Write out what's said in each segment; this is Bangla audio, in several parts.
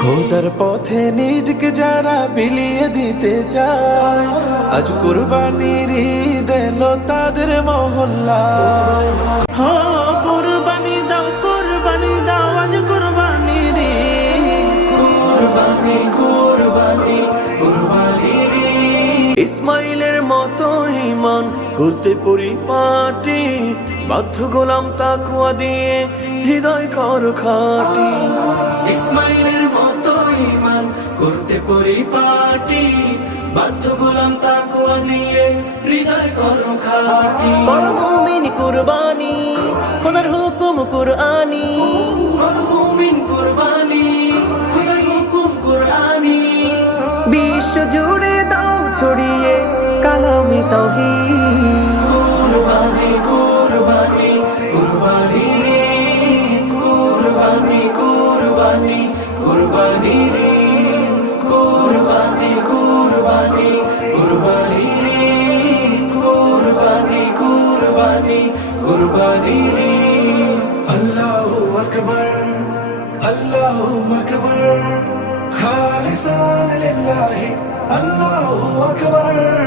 খোদার পথে নিজকে যারা বিলিয়ে দিতে চায় আজ কুরবানির ঈদ এলো তাদের মহল্লায়। হ্যাঁ কুরবানি দাও কুরবানি দাও আজ কুরবানির কুরবানি কুরবানি কুরবানির। ইসমাইলের মতো ইমান করতে পরিপাটি বাধ্য গোলাম তাকুয়া দিয়ে হৃদয় কর খাটি। ইসমাইলের মতো ইমান করতে পরিপাটি বাধ্য গোলাম তাকুয়া দিয়ে হৃদয় কর খাটি। কর মুমিন কুরবানি খোদার হুকুম কুরআনি। কর মুমিন কুরবানি খুদার হুকুম কুরআনি। বিশ্ব জুড়ে দাও ছড়িয়ে কালামে তাওহীদ। কুরবানি কুরবানি কুরবানি রে কুরবানি কুরবানি কুরবানি রে কুরবানি কুরবানি কুরবানি রে কুরবানি কুরবানি কুরবানি রে। আল্লাহু আকবার আল্লাহু আকবার খালিসান লিল্লাহি আল্লাহু আকবার।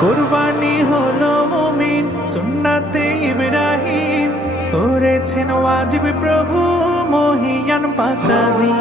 কুরবানি হলো মুমিন সুন্নাতে ইব্রাহিম করেছেন ওয়াজিব প্রভু মহিয়ান পাকাজি